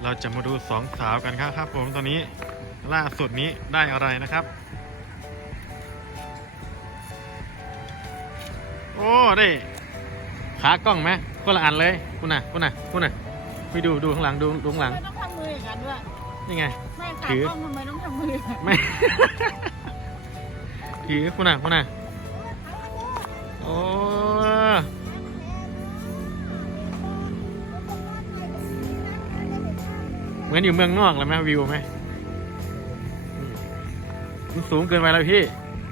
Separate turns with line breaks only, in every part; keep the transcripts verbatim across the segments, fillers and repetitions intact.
เราจะมาดูสองสาวกันครับครับผมตอนนี้ล่าสุดนี้ได้อะไรนะครับโอ้ได้ขากล้องไหมคนละอันเลยคุณน่ะคุณน่ะคุณน่ะไปดูดูข้างหลังดูดูข้างหลัง
ไม่ต้องทำมืออย่างนั้นด้วย
นี่ไง
ไม่ขากล้องทำไมต้องทำมือ
ไม่ ถือคุณน่ะคุณน่ะโอ้เหมือนอยู่เมืองนอกเลยไหมวิวไหมมันสูงเกินไปแล้วพี่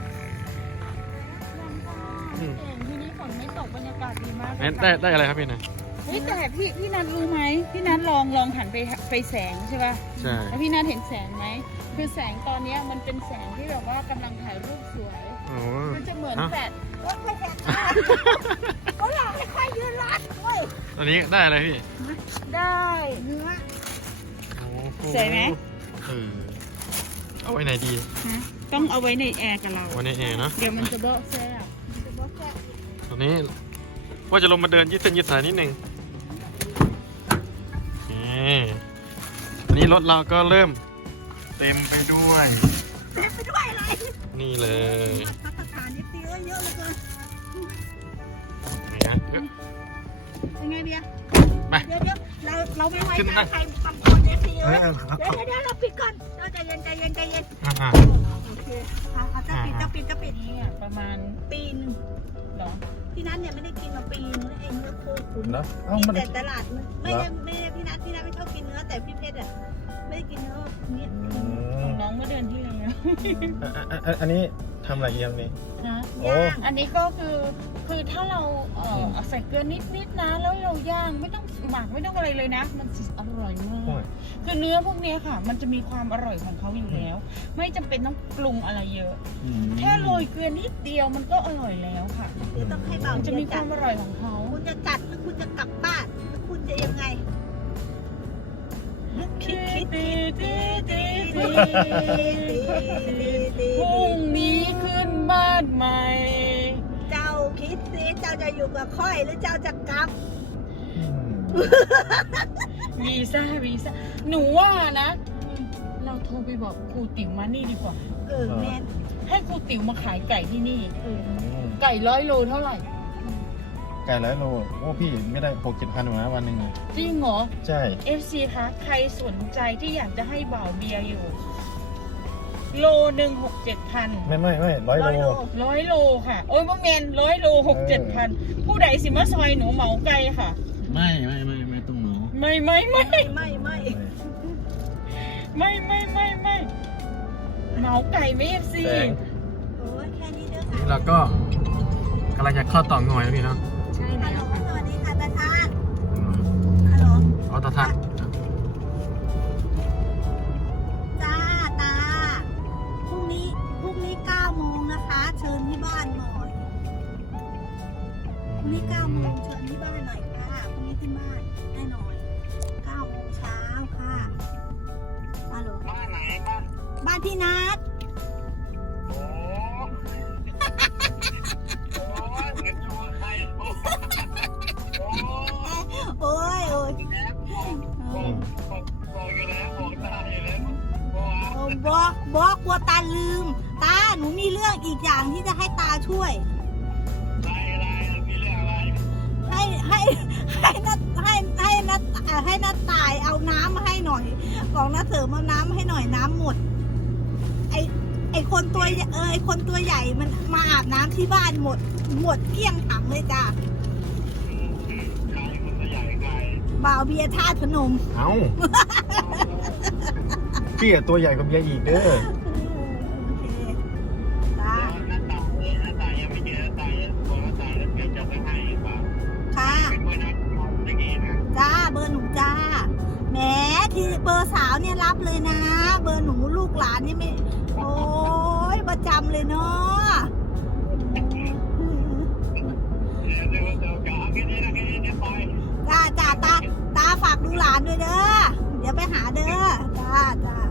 เก่งที่นี่ฝนไม่ตกบรรยากาศดีมาก
ได้ได้อะไรครับพี่นะ
เฮ้ยแต่พี่พี่นัทรู้ไหมพี่นัทลองลองหันไปไปแสงใช่ป่ะ
ใช่
แล้วพี่นัทเห็นแสงไหมคือแสงตอนนี้มันเป็นแสงที่แบบว่ากำลังถ่ายรูปสวย
โอ้
มันจะเหมือน
ฮะ
แฟลชว่าไม่แฟลชเขาหลอกไม่ค่อยยืนรัดเว้ย
ตอนนี้ได้อะไรพี่
ได้เนื้อ สวยไหม
เออเอาไว้ไหนดี
ฮะต้องเอาไว้ในแอร์กับเรา
ไว้ในแอร์เนาะ
เดี๋ยวมันจะเบาะแซ่บมันจะเบาะแซ่บ
ตอนนี้ว่าจะลงมาเดินยืดเส้นยืดสายนิดนึงนี่อันนี้รถเราก็เริ่มเต็มไปด้วย
เต็มไปด้วยอะไร
นี่เลย
มาตรฐานนี่ตีเยอะเยอะเลยเกิน
ไหนนะเอ้ย
เป็นไงเบียร์
ไป
เดี๋ยวเดี๋ยวเราเราไม่ไว้
ขึ้น
ใจ
มา
ใครทำคนเอฟซี
เอ
เว้ย
อ
เดี๋ยวเดี๋ยวเดี๋ยวเราปิดก่อนเราใจเย็นใจเย็นใจเย็น
อ่า
โอเคเอาเอาจะปิดจะปิดจะปิดนี่ประมาณปีนึงเหรอพี่นัทเนี่ยไม่ได้กินมาปีนึงแล้วเองเนื้อโคขุน
แล้วเอ้า
มี
มัน
แต่ตลาดมันไม่ได้ไม่ได้พี่นัทพี่นัทไม่ชอบกินเนื้อแต่พี่เพชรอ่ะไม่ได้กินเนื้อเนี้ยของน้องเมื่อเดือนที่แล้ว
อันนี้ทำอะไรยังนี่
นะ
โอ้
ย่างอันนี้ก็คือคือถ้าเราเอ่อใส่เกลือนิดๆนะแล้วเราย่างไม่ต้องหมักไม่ต้องอะไรเลยนะ มันจะอร่อยมากคือเนื้อพวกเนี้ยค่ะ มันจะมีความอร่อยของเขาอยู่แล้ว ไม่จำเป็นต้องปรุงอะไรเยอะ แค่โรยเกลือนิดเดียวมันก็อร่อยแล้วค่ะ
คือต้องให้เบา
มันจะมีความอร่อยของเขา
คุณจะจัดหรือคุณจะกลับบ้านหรือคุณจะยังไงคิดคิด
ตีตีตี
ดี
ตี
ดี
พรุ่งนี้ขึ้นบ้านใหม่
เจ้าคิดสิเจ้าจะอยู่กับค่อยหรือเจ้าจะกลับ
วีซ่าวีซ่าหนูว่านะ เราโทรไปบอกครูติ๋วมานี่ดีกว่า
เออแมน
ให้ครูติ๋วมาขายไก่ที่นี่
เออ
ไก่ร้อยโลเท่าไหร่
ไก่ร้อยโลโอ้พี่ไม่ได้หกเจ็ดพันหรอนะวันหนึ่ง
จริงเหรอ
ใช่
เอฟ ซี คะใครสนใจที่อยากจะให้บ่าวเบียร์อยู่ โลหนึ่งหกเจ็ดพัน
ไม่ไม่ไม่ร้อย
ร้อย
โล
โล
ร้อยโลค่ะ โอ้ยบ่แมนร้อยโลหกเจ็ดพันผู้ใดสิมาซอยหนูเหมาไก่ค่ะ
ไม่ไม่ไม่ไม่ต้องหนู
ไม่ไม่ไม่
ไม่ไม่
ไม่ไม่ไม่ไม่เหมาไก่ไม่เอฟซี
โอ้ยแค่นี้เด้อค่ะ
แล้วก็กำลังจะเข้าต่องอยแล้วพี่เนาะ
ใช่
ฮัล
แล้
โหล
วค่ะ
สวัสดีค่ะตาชาญฮัลโหล
อ๋อตาทัก
จ้าตาพรุ่งนี้พรุ่งนี้เก้าโมงนะคะ เชิญที่บ้านหน่อยพรุ่งนี้เก้าโมงเชิญที่บ้านหน่อยค่ะพรุ่งนี้ที่บ้านได้หน่อยเก้าโมงเช้าค่ะฮัลโหลบ้านไหนบ้านบ้านพี่นัทโอ้ยโอ้ยบอกบอกกลัวตาลืม ตาหนูมีเรื่องอีกอย่างที่จะให้ตาช่วยให้ให้ให้นัดให้ให้นัดให้นัดตายเอาน้ำมาให้หน่อยของนัดเสริมเอาน้ำให้หน่อยน้ำหมดไอไอคนตัวเออไอคนตัวใหญ่มันมาอาบน้ำที่บ้านหมด หมดเกลี้ยงถังเลยจ้าบ่าวเบียร์ธาตุพนม
เอ้าพี่อะตัวใหญ่กว่าเบียร์อีกเด้อ
โอเคจ้าค่ะจ้าเบอร์หนูจ้าแหมที่เบอร์สาวเนี่ยรับเลยนะ เบอร์หนูลูกหลานนี่ไม่โอ้ยประจำเลยเนาะจ้าจ้าตาตาฝากดูหลานด้วยเด้อเดี๋ยวไปหาเด้อจ้าจ้า